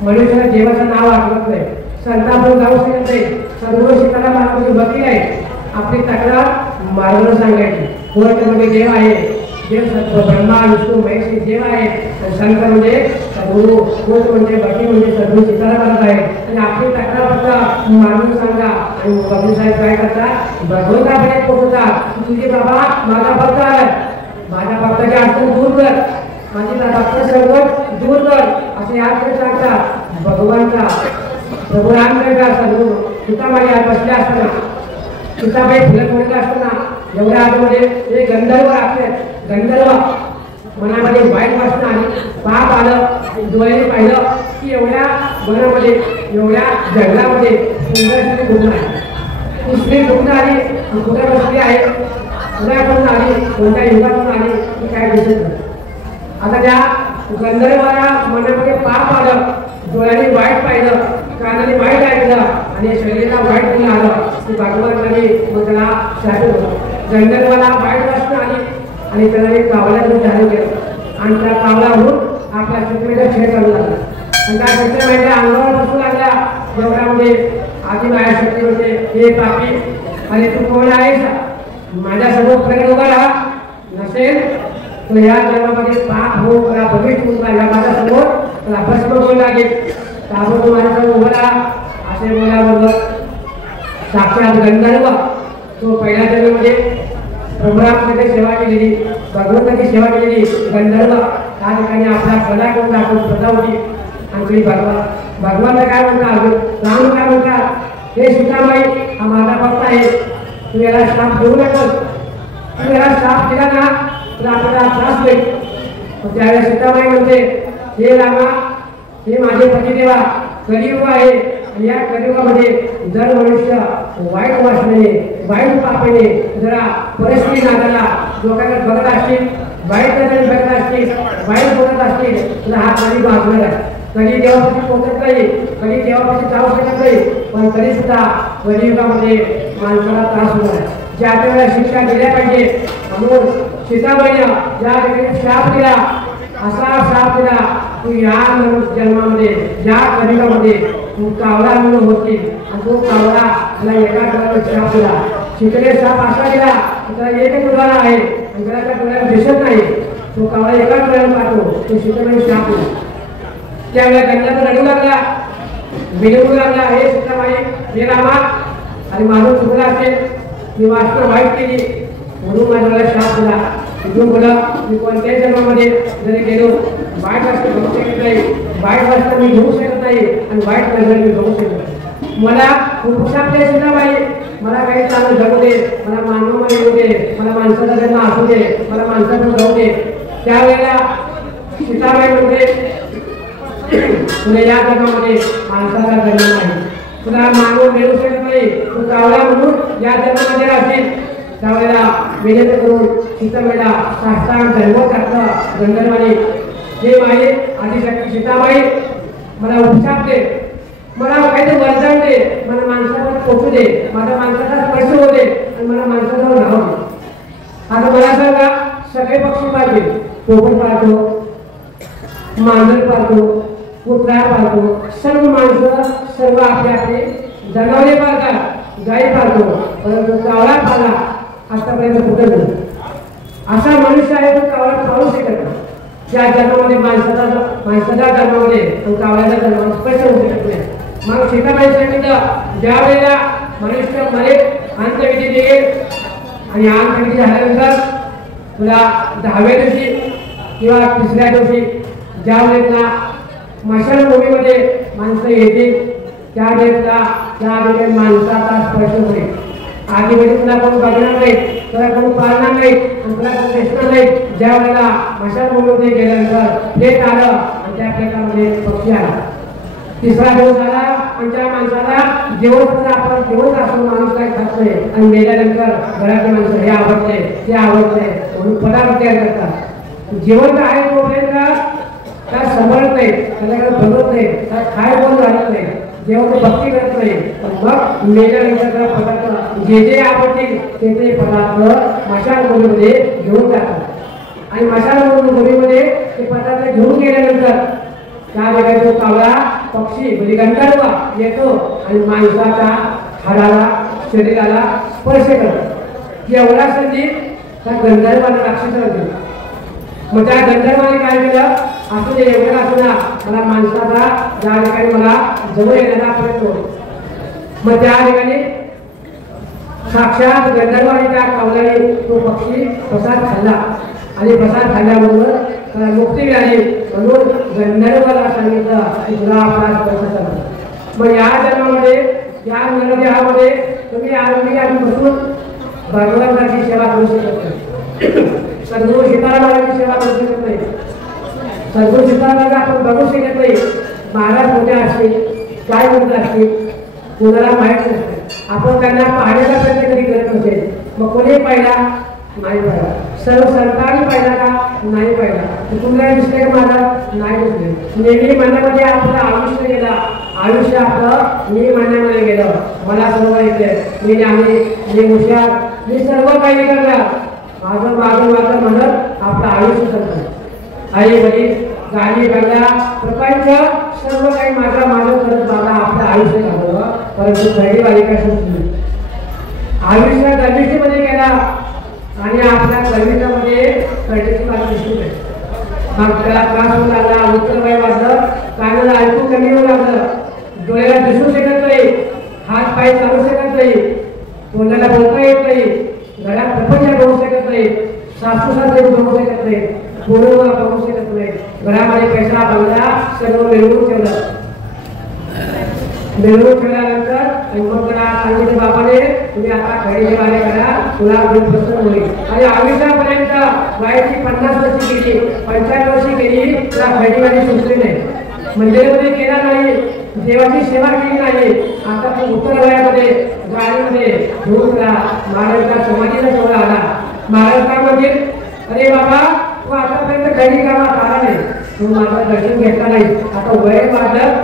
मनुष्याला देवाचं नाव आठवत नाही. संतापूर जाऊ शकत नाही. सद्गुरू सीताराम महाराज वकील आहे. आपली तक्रार मार्गाला सांगायची. कोर्टमध्ये देव आहे. देव सत्व ब्रह्मा विष्णू महेश देव आहे. संत म्हणजे सद्गुरू. कोर्ट म्हणजे वकील म्हणजे सद्गुरू सीताराम महाराज आहे. आणि आपली तक्रार फक्त मारून सांगा आणि वकील साहेब काय करतात भगवंतापर्यंत पोहोचतात. तुझे बाबा माझा भक्त आहे. माझ्या भक्ताची अडचण दूर कर. माझी भक्त संकट दूर कर असे या सांगतात भगवानचा. प्रभू रामचंद्र सद्गुरू सीताबाई बसल्या असताना सीताबाई फुलं तोडत असताना एवढ्या आतमध्ये ते गंधर्व असले. गंधर्व मनामध्ये वाईट वासना आली. पाप आलं. डोळ्याने पाहिलं की एवढ्या मनामध्ये एवढ्या जंगलामध्ये सुंदर स्त्री कुठून आली. ती स्त्री कुठून आली कुठे बसली आहे कुणाकडून आली कोणत्या युगातून आली ती काय दिसत नाही. आता त्या गंधर्वाला मनामध्ये पाप आलं. डोळ्याने वाईट पाहिलं. कानाने वाईट ऐकलं आणि शरीराला वाईट गुण आलं की भगवानाने मग त्याला शाप होता. गंधर्वाला वाईट वासना आली आणि त्याला एक कावल्याचं ध्यान केलं आणि त्या कावल्याहून आपल्या चित्रमेचा खेळ करू लागला. आणि त्या चित्रमेच्या अंगावर बसू लागल्या. जेवढ्यामध्ये आधी माझ्या शक्ती होते हे पापी आणि तू कोण आहेस माझ्यासमोर प्रगट उभा राहा. नसेल तर या जन्मामध्ये पाप हो मला भविष्य उभा या माझ्यासमोर त्याला भस्म होऊ लागेल. त्याबरोबर माझ्यासमोर उभा राहा असे बोलल्याबरोबर साक्षात गंधर्व तो पहिल्या जन्मामध्ये ब्रह्मरामाची सेवा केलेली, भगवंताची सेवा केलेली गंधर्व त्या ठिकाणी आपला कला करून दाखवून सजावटी आणि भगवान काय म्हणतात, राम काय म्हणतात, हे सीताबाई हा माझा भक्त आहे, तू याला श्राप देऊ नकोस, तू याला श्राप दिला ना तर आपल्याला त्रास होईल. त्यावेळेस सीताबाई म्हणते, हे रामा, हे माझे पतिदेवा, कलियुग आहे आणि या कलियुगामध्ये जर मनुष्य वाईट वासनेने वाईट पापाने जरा परिस्थिती नादाला लोकांना बघत असतील, वाईट नजरेने बघत असतील, वाईट बोलत असतील तर हा कलियुग असणार आहे. कधी देवापाशी पोहोचत नाही, कधी देवापाशी जाऊ शकत नाही, पण तरी सुद्धा कलियुगामध्ये माणसाला त्रास होणार आहे. ज्या आपल्याला शिक्षा दिल्या पाहिजे म्हणून सीताबाईने ज्या ठिकाणी श्राप दिला, असा श्राप दिला, तू या जन्मामध्ये या कलियुगामध्ये तू कावळा म्हणून होतील आणि तो कावळा त्याला एका डोळ्याला श्राप दिला. शिकले श्राप असा दिला त्याला एकच डोळा आहे आणि त्याला त्या डोळ्याला दिसत नाही, तो कावळा एका डोळ्याला पाहतो, तो सीताबाई श्राप दिला. त्यावेळेला गंगाचा रडू लागला, बिलवू लागला, हे सीताबाई, हे रामा, आणि माझं चुकलं असेल, मी वास्तव वाईट केली म्हणून माझ्याला श्राप दिला. तिथून बोला, मी कोणत्याही जन्मामध्ये जरी गेलो वाईट वाजता घेऊ शकत नाही, वाईट वाजता मी घेऊ शकत नाही आणि वाईट नजर मी घेऊ शकत नाही. मला उपशाप दे सीताबाई, मला काही चांगलं जगू दे, मला मानवामध्ये येऊ दे, मला माणसाचा जन्म असू दे, मला माणसाचं जाऊ दे. त्यावेळेला सीताबाई म्हणते, तुला या जन्मामध्ये माणसाचा जन्म नाही, तुला मानव मिळू शकत नाही, तू कावळा म्हणून या जन्मामध्ये राहशील. त्यावेळेला विनंती करून सीताबाईला साष्टांग दंडवत टाकलं गंधर्वाने, हे माई आदिशक्ती सीताबाई, मला उपशाप दे, मला काहीतरी वरदान दे, मला माणसावर पोचू दे, माझा माणसाचा स्पर्श होऊ दे आणि मला माणसाजवळ राहू दे. आता मला सांगा, सगळे पक्षी पाहिजे, पोपट पाहतो, मांजर पाहतो, कुत्रा पाळतो, सर्व माणसं सर्व आपले आपले जनावरे पाळतात, गाई पाळतो, परंतु कावळा पाळला आतापर्यंत कुठं नाही. असा मनुष्य आहे तो कावळा पाळू शकत नाही. त्या जन्मामध्ये माणसाच्या जन्मामध्ये तो कावळ्याच्या जन्मात स्पर्श होऊ शकत नाही. मग सीताबाई सांगितलं, ज्या वेळेला मनुष्य मरे अंत्यविधी देईल आणि अंत्यविधी झाल्यानंतर तुला 10व्या दिवशी किंवा 3ऱ्या दिवशी ज्या वेळेला स्मशानभूमीमध्ये माणसं येतील त्या वेळेला त्या ठिकाणी माणसाचा स्पर्श होईल. आधीमध्ये तुला कोण बघणार नाही, तुला कोण पाळणार नाही आणि तुला कोण दिसणार नाही. ज्या वेळेला स्मशानभूमीमध्ये गेल्यानंतर प्लेट आलं आणि त्या प्लेटामध्ये पक्षी आला. 3रा दिवस आला आणि त्या माणसाला जेवण आपण जेवण असतो, माणूस काय खात नाही आणि मेल्यानंतर घरातले माणसं हे आवडते ते आवडते म्हणून पदार्थ तयार करतात. जेवण आहे तोपर्यंत काय समजत नाही, त्याला बघत नाही, काय खाय बोल राहत नाही, जेव्हा भक्ती करत नाही. मग मेल्यानंतर पदार्थ जे आवडतील ते पदार्थ मशानभूमीमध्ये घेऊन जातात आणि मशानभूमीमध्ये ते पदार्थ घेऊन गेल्यानंतर त्या ठिकाणी तो कावळा पक्षी म्हणजे गंधर्व येतो आणि माणसाच्या हाडाला शरीराला स्पर्श करतो. एवढा संधी त्या गंधर्वाला राक्षसाला दिला. मग त्या गंधर्वाने काय केलं, असं जे एवढं असं ना मला माणसाचा ज्या ठिकाणी मला जवळ येण्याचा प्रयत्न होतो. मग त्या ठिकाणी साक्षात गंधर्वाने त्या कावळ्याने तो पक्षी प्रसाद खाल्ला आणि प्रसाद खाल्ल्याबरोबर त्याला मुक्ती मिळाली. म्हणून गंधर्वाला सांगितलं की तुला आपला स्पर्श झाला. मग या जन्मामध्ये या नरदेहामध्ये तुम्ही आरोग्य बसून भगवंताची सेवा करू शकत नाही, सद्गुरू सीतारामाची सेवा करू शकत नाही, सद्गुरू सीतारामाला आपण बघू शकत नाही. महाराज मोठे असतील, काय म्हणत असतील कोणाला माहीत नसते. आपण त्यांना पाहण्याचा प्रयत्न कधी करत नसेल. मग कोणी पाहिला नाही पाहिला, सर्व संतांनी पाहिला का नाही पाहिला, तुम्हाला दिसले का महाराज नाही दिसले. नेहमी मनामध्ये आपलं आयुष्य गेला, आयुष्य आपलं मी मनामध्ये गेलं, मला सर्व येते, मी ज्ञानी, मी हुशार, मी सर्व काही करणार, माझं माझं माझं म्हणत आपलं आयुष्य करतात. आई वडील गाडी बंगला प्रपंच सर्व काही माझं माझं करत मला आपलं आयुष्य घालवलं. परंतु खरी बालिका सुटली, आयुष्य गर्भिष्ठीमध्ये गेला आणि आपल्या गर्भिष्ठामध्ये कळीची बात दिसली नाही. मग त्याला त्रास होऊ लागला, उत्तरवाई वाजलं, कानाला ऐकू कमी होऊ लागलं, डोळ्याला दिसू शकत नाही, हात पाय चालू शकत नाही, कोणाला बोलता येत नाही, घरात प्रपंच बघू शकत नाही, सासू सासरे बघू शकत नाही, पूर्ण बघू शकत नाही, घरामध्ये पैसा बंगला सर्व मिळवून ठेवलं. मिळवून ठेवल्यानंतर मग सांगितलं बाबाने तुम्ही आता खडीचे वाले करा, तुला खूप प्रसन्न होईल. आणि 20पर्यंत वयाची 50 वर्षी गेली, 55 वर्षी गेली, तुला खडीवाली सुचली नाही, मंदिरामध्ये केला नाही, देवाची सेवा केली नाही. आता तू उत्तर वयामध्ये गाडीमध्ये धुळला महाराजच्या समाधीला जवळ आला. महाराज काय म्हणते, अरे बाबा तू आतापर्यंत खडी कामात आला नाही, तू माझं दर्शन घेतला नाही, आता वय वाढलं,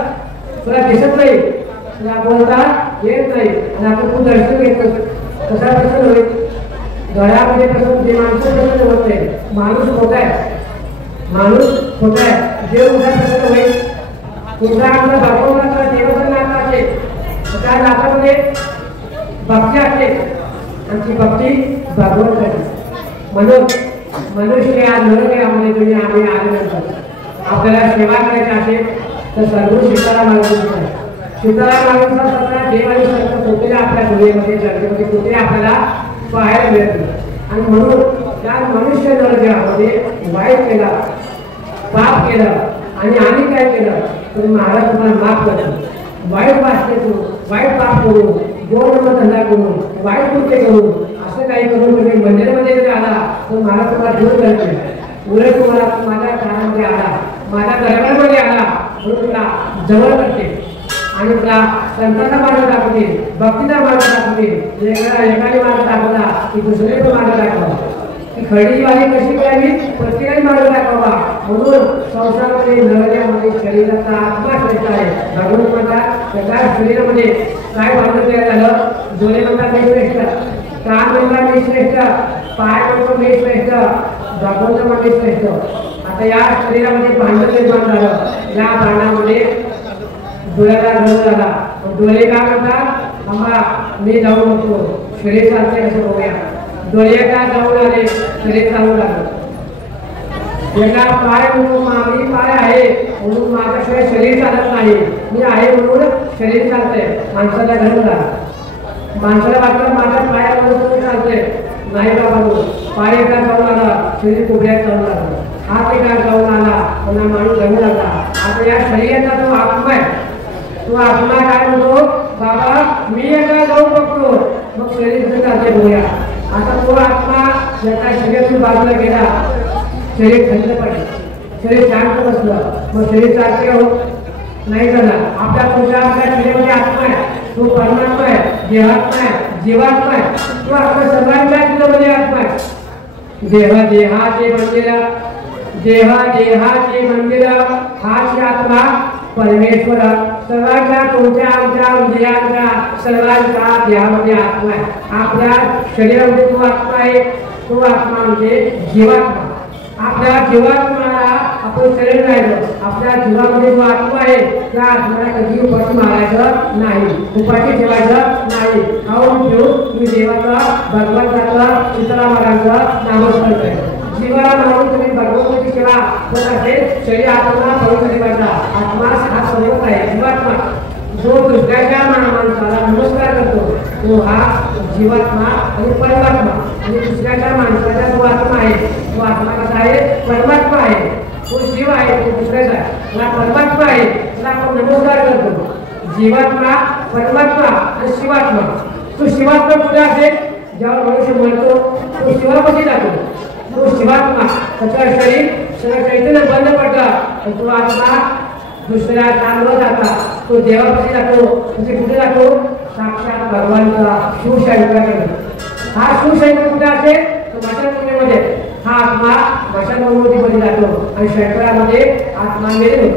तुला दिसत नाही, तुला बोलता येत नाही, आणि आता तू दर्शन घेतोस, कसा प्रसन्न होईल? घरामध्ये प्रसन्न ते माणसं प्रसन्न होत नाही, माणूस होत आहे, माणूस होत आहे, देव उद्या प्रसन्न होईल. तुझा आपला भगवंताचा देवाचं नातं असेल, त्या नातामध्ये भक्ती असेल, आमची भक्ती भगवंताची. म्हणून मनुष्य या नरकामध्ये तुम्ही आम्ही आल्यानंतर आपल्याला सेवा करायची असेल तर सर्व सीतारामांचा सीतारामांचा सगळा देव आणि सर्व कुठे आपल्या दुनियेमध्ये जगामध्ये कुठे आपल्याला पाहायला मिळत नाही. आणि म्हणून त्या मनुष्य नरकामध्ये वाईट केला, पाप केलं, आणि आम्ही काय केलं तर महाराज तुम्हाला माफ करतो. वाईट वाचते करून, वाईट पाप करून, गोड धंदा करून, वाईट कृत्य करून, असं काही करून तुम्ही मंदिरामध्ये जर आला तर महाराज तुम्हाला दूर करते. उलट तुम्हाला माझ्या काळामध्ये आला, माझ्या दरबारामध्ये आला म्हणून तुला जवळ करते, आणि तुला संतांचा मार्ग दाखवते, भक्तीचा मार्ग दाखवते. एकाने मार्ग दाखवला की दुसरे पण मार्ग दाखवा, की खडीवाली कशी करावी प्रत्येकाने मार्ग दाखवा. म्हणून संसारामध्ये नरकामध्ये शरीराचा आत्मा श्रेष्ठ आहे. भगवंत म्हणतात त्या शरीरामध्ये काय बांधलं तयार झालं, डोळे म्हणतात मी श्रेष्ठ, कान म्हणतात मी श्रेष्ठ, पाय म्हणतो मी श्रेष्ठ, भगवंत म्हणजे श्रेष्ठ. आता या शरीरामध्ये भांडण निर्माण झालं, या भांडणामध्ये डोळ्याला घालून झाला, डोळे काय म्हणतात आम्हा मी जाऊ नको, शरीर चालते कसं बघूया. डोळे का जाऊन आले, शरीर चालू लागलं. एका पाय म्हणून मी पाय आहे म्हणून माझ्याशिवाय शरीर चालत नाही, मी आहे म्हणून शरीर चालतंय. माणसाला घडून झाला, माणसाला वाटलं माझ्या पायावर चालतंय, नाही बाबा पाय एका जाऊन आला, शरीर कुबड्यात जाऊन लागलं, हात एका जाऊन आला, पुन्हा माणूस घडून लागला. आता या शरीराचा तो आत्मा आहे, तो आत्मा काय म्हणतो बाबा मी एका जाऊन बघतो, मग शरीर कसं चालते बघूया. आता तो आत्मा एका शरीरातून बाजूला गेला, शरीर थंड पडले, शरीर शांत बसलं, मग शरीर चालते हो नाही झालं. आपल्या आपल्या शरीरामध्ये आत्मा आहे, तो परमात्मा आहे, देहात्मा आहे, जीवात्मा आहे, तो आपल्या सर्वांच्या जीवामध्ये आत्मा आहे. देहाचे मंदिर, देहाचे मंदिर हाच आत्मा परमेश्वर सर्वांच्या तुमच्या आमच्या हृदयाच्या सर्वांच्या देहामध्ये आत्मा आहे. आपल्या शरीरामध्ये तो आत्मा आहे, तो आत्मा म्हणजे जीवात्मा. आपल्या जीवात्म्याला आपण शरीर राहिलं, आपल्या जीवामध्ये जो आत्मा आहे त्या आत्म्याला कधी उपाशी मारायचं नाही, उपाशी ठेवायचं नाही. खाऊन घेऊन तुम्ही देवाचा भगवंताचा सीतारामांचं नामस्मरण करायचं. जीवाला म्हणून तुम्ही भगवंताची सेवा करत असेल, शरीर आत्मा पवित्र ठेवायचा. आत्मा हा सर्वच आहे, जीवात्मा. जो दुसऱ्याच्या माणसाला नमस्कार करतो तो हा जीवात्मा आणि परमात्मा. आणि दुसऱ्याच्या माणसाचा जो आत्मा आहे तो आत्मा कसा आहे, परमात्मा आहे. तो जीव आहे, तो दुसऱ्याचा आहे, त्याला परमात्मा आहे, त्याला आपण नमस्कार करतो. जीवात्मा, परमात्मा आणि शिवात्मा. तो शिवात्मा कुठे असेल, जेव्हा मनुष्य म्हणतो तो शिवापाशी जातो. तो शिवात्मा त्याचं शरीर सगळं चैतन्य बंद पडतं, तो आत्मा दुसऱ्या चांगलं जाता तो देवापाशी जातो. म्हणजे कुठे जातो, साक्षात भगवानचा शिवशंकराकडे. हा शिवशंकर कुठे असेल तो मशानभूमीमध्ये, हा आत्मा मशानभूमीमध्ये जातो आणि शंकरामध्ये आत्मा गेले.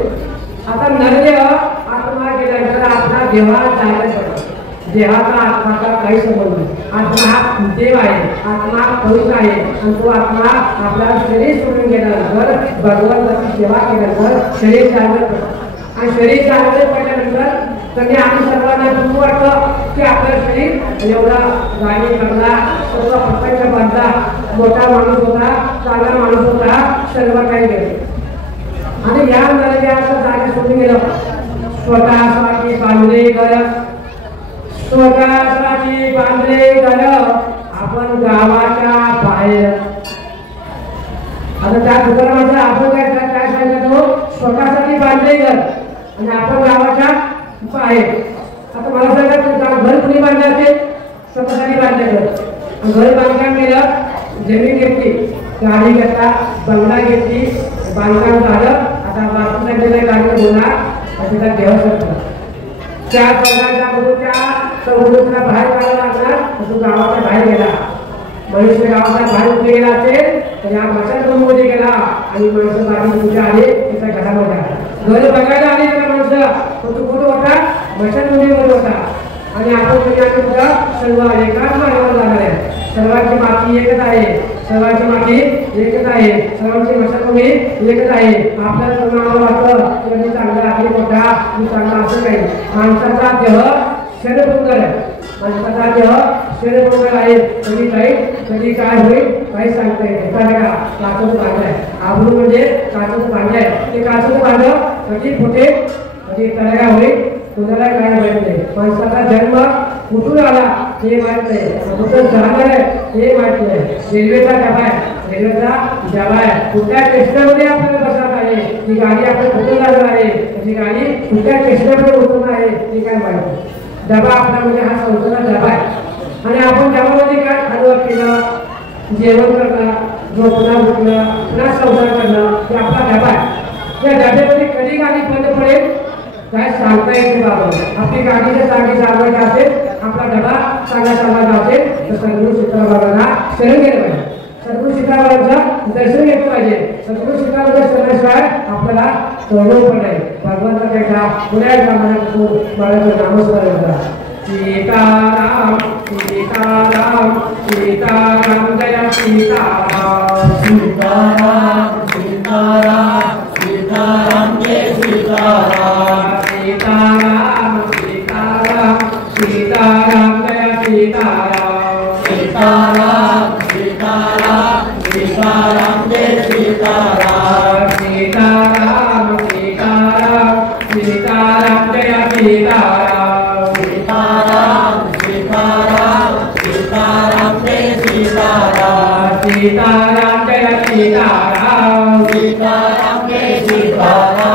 आता नरदेह आत्मा गेल्यानंतर आपला देवाला जायला पडतो. देहाचा आत्माचा काही संबंध नाही. आत्मा हा देव आहे, आत्मा पवित्र आहे, आणि तो आत्मा आपला शरीर सोडून गेल्यानंतर भगवंताची सेवा केल्यानंतर शरीर चांगलं पडतं. आणि शरीर चांगलं पडल्यानंतर कधी आम्ही सर्वांना दुःख वाटतं की आपलं शरीर एवढा गाडी करला, सर्व प्रपंच बनला, मोठा माणूस होता, चांगला माणूस होता, सर्व काही गेलं. आणि या नरदेहाचं जागे सोडून गेलं. स्वतःसाठी बांधले घर, स्वतःसाठी बांधले घर आपण गावाच्या बाहेर. आता त्या दुकानामध्ये आपण काय काय सांगितलं तो स्वतःसाठी बांधले घर आणि आपण गावाच्या बाहेर. आता मला सांगा घर कुणी बांधले असेल? स्वतःसाठी बांधले घर. घर बांधकाम केलं, जमीन घेतली, गाडी घेतला, बंगला घेतली, बांधकाम झालं. आता वास्तुशास्त्राचे कार्य होणार आणि त्याचा देव करतो. त्या चौघाच्या बरोबर चौघाला बाहेर काढायला लागणार. तो गावाच्या बाहेर गेला. मनुष्य गावाच्या बाहेर उठे गेला असेल तर या मशानभूमीमध्ये गेला आणि माणसं गाडी कुठे आले त्याच्या घरामध्ये आला. घर बघायला आले त्याला माणसं. तो कुठं होता? मशानभूमीमध्ये होता. आणि आपण सुद्धा सर्व एकाच मार्गावर जाणार आहे. सर्वांची माती एकच आहे, सर्वांची माती एकच आहे, सर्वांची मशानभूमी एकच आहे. आपल्याला तुम्हाला वाटतं की मी चांगला आहे मोठा, मी चांगला असं काही. माणसाचा देह क्षणभंगर आहे. माणसाचा देह क्षणभंगर आहे. कधी काही कधी काय होईल काही सांगता येते. का काचचं भांड आहे. आबरू म्हणजे काचचं भांड आहे. ते काचचं भांड कधी फुटे कधी तळ्या होईल कुणाला काय माहित नाही. माणसाचा जन्म कुठून आला हे माहित नाही, कुठं जाणार आहे हे माहित नाही. रेल्वेचा डबा आहे, रेल्वेचा डबा आहे. कुठल्या स्टेशनमध्ये आपल्याला बसणार आहे, ती गाडी आपण कुठून जाणार आहे, ती गाडी कुठल्या स्टेशनमध्ये उतरणार आहे हे काय माहित नाही. डबा आपला म्हणजे हा संसाराचा डबा आहे. आणि आपण डबामध्ये काय खाणं पिणं जेवण करणं झोपणं उठणं पुन्हा संसार करणं हे आपला डबा आहे. त्या डब्यामध्ये कधी गाडी बंद पडेल काय सांगता येते बाबा. आपली गाडीच्या चांगली चालवायची असेल, आपला डबा चांगला चालवायचा असेल तर सद्गुरू सीतारामांना शरण गेलं पाहिजे. सद्गुरू सीतारामांचं दर्शन घेतलं पाहिजे. सद्गुरू सीतारामांच्या शरणाशिवाय आपल्याला तोडव पण नाही. भगवंता त्याच्या पुन्हा एकदा माझ्याचं नामस्मरण करा. सीताराम सीताराम सीताराम जय सीताराम सीताराम सीताराम सीताराम जय सीताराम सीताराम सीताराम सीताराम जय सीताराम सीताराम सीताराम सीताराम जय सीताराम सीताराम सीताराम सीताराम जय सीताराम सीताराम सीताराम सीताराम जय सीताराम सीताराम जय सीताराम सीताराम जय सीताराम सीताराम जय सीताराम सीताराम जय सीताराम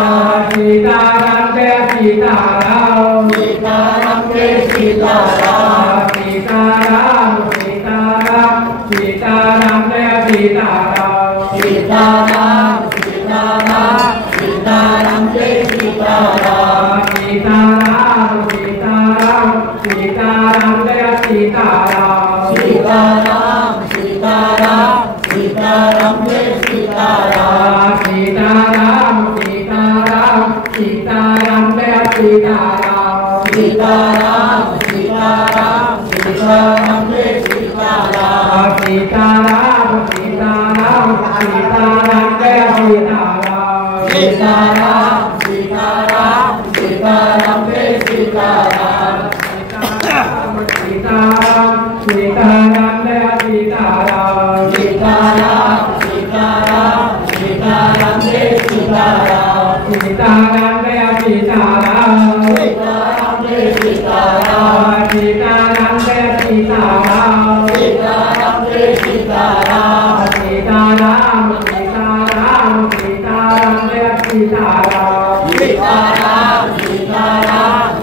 सीताराम सीताराम सीताराम जय सीताराम सीताराम सीताराम सीताराम जय सीताराम सीताराम सीताराम सीताराम जय सीताराम सीताराम सीताराम सीताराम जय सीताराम सीताराम सीताराम सीताराम जय सीताराम सीताराम सीताराम सीताराम जय सीताराम सीताराम सीताराम सीताराम जय सीताराम सीताराम सीताराम सीताराम जय सीताराम सीताराम सीताराम सीताराम जय सीताराम सीताराम सीताराम सीताराम जय सीताराम सीताराम जय सीताराम सीताराम जय सीताराम सीताराम जय सीताराम सीताराम जय सीताराम सीताराम सीताराम सीताराम जय सीताराम सीताराम सीताराम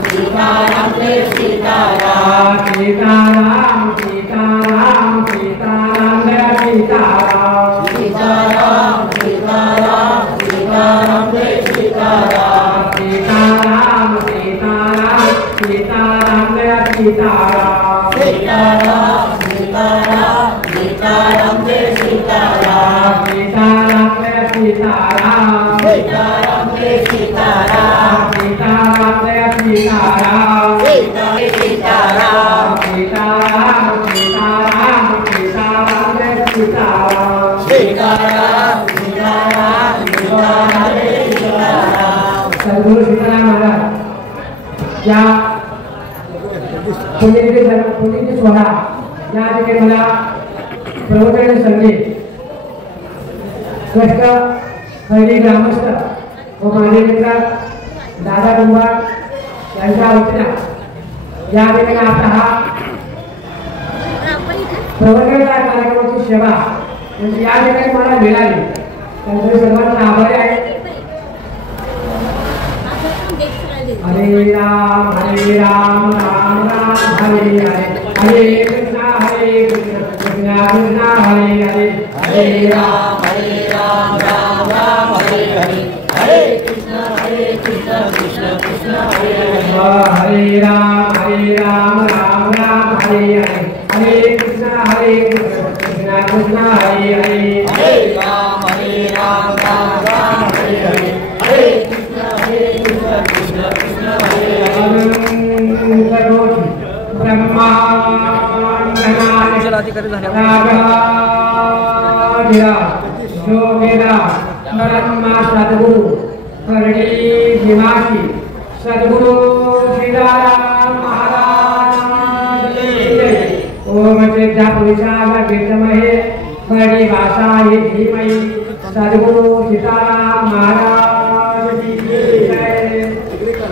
सीताराम जय सीताराम सीताराम सीताराम सीताराम जय सीताराम सीताराम सीताराम सीताराम जय सीताराम सीताराम सीताराम सीताराम जय सीताराम सीताराम सीताराम सीताराम जय सीताराम सीताराम जय सीताराम सीताराम जय सीताराम सीताराम जय सीताराम सीताराम सीताराम सीताराम सीताराम जय सीताराम सीताराम सीताराम सीताराम जय सीताराम. सद्गुरू सीताराम महाराज या पुण्यतिथी सोहळा या ठिकाणी मला प्रवचनाची संधी कष्ट खैरी ग्रामस्थ व माझे मित्र दादा कुंभार यांच्या वतीनं या ठिकाणी आपला हा प्रवर्गाचा कार्यक्रमाची सेवा म्हणजे या ठिकाणी मला मिळाली त्यामुळे सर्वांना आभारी आहे. हरे राम राम राम हरे हरे हरे कृष्णा कृष्णा कृष्णा हरे हरे हरे राम राम राम हरे हरे हरे कृष्णा कृष्णा कृष्णा हरे हरे हरे राम राम राम हरे हरे हरे कृष्णा कृष्णा कृष्णा हरे हरे हरे राम राम हरे हरे हरे कृष्णा कृष्णा कृष्णा हरे सद्गुरु सद्गुरु सीताराम महाराज की जय. ओम श्रद्धा पुरुषाय विद्महे खड़ी भाषायै धीमहि सद्गुरु सीताराम महाराज की जय.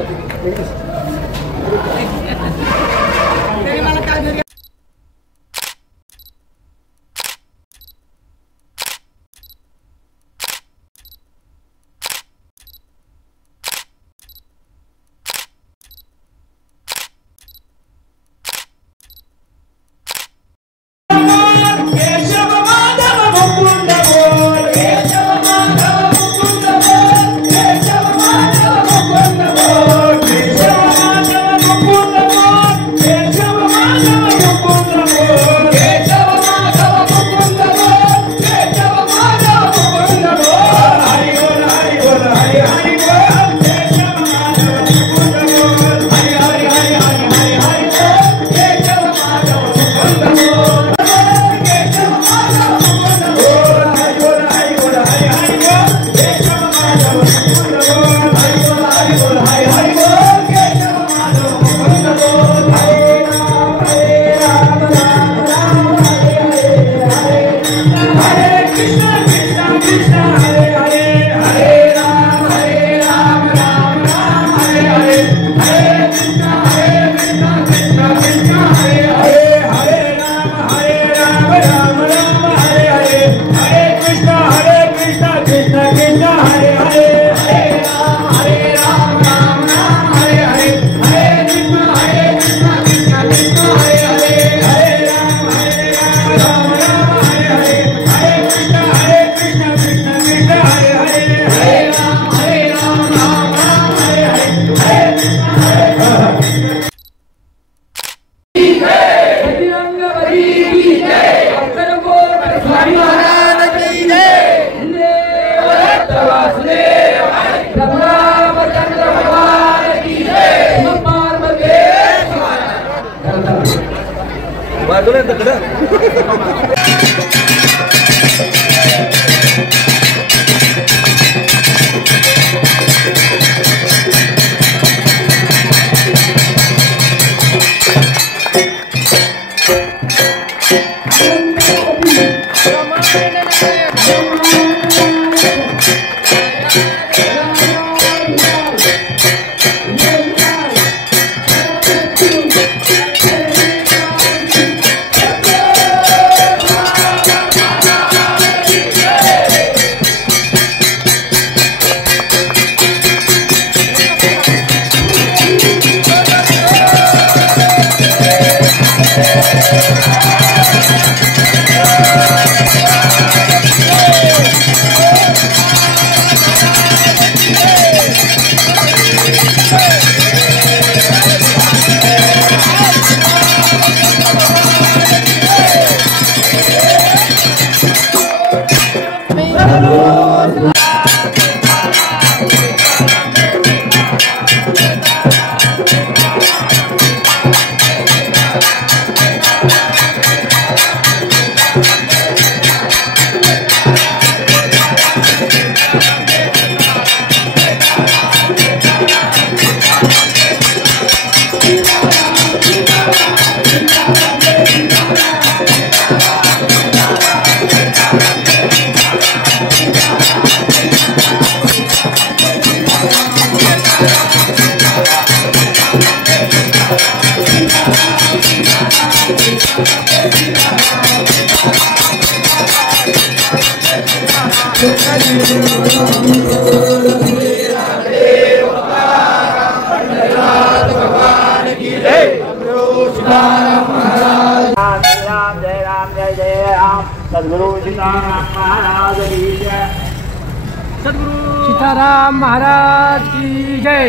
तुकाराम महाराज की जय.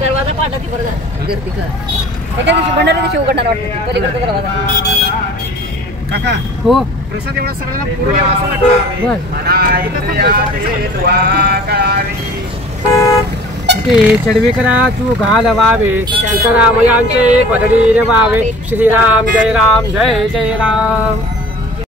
दरवाजा पाडला ती बरं झालं गर्दी कर त्याच्या दिवशी भंडारी दिवशी उघडणार वाटतं पलीकडचा दरवाजा. हो प्रसाद एवढा सगळ्यांना पुरवला असं वाटतं. बर चढवीकरा तू घालवावे तुकारामयांचे पदरी रवावे. श्रीराम जय राम जय जय राम.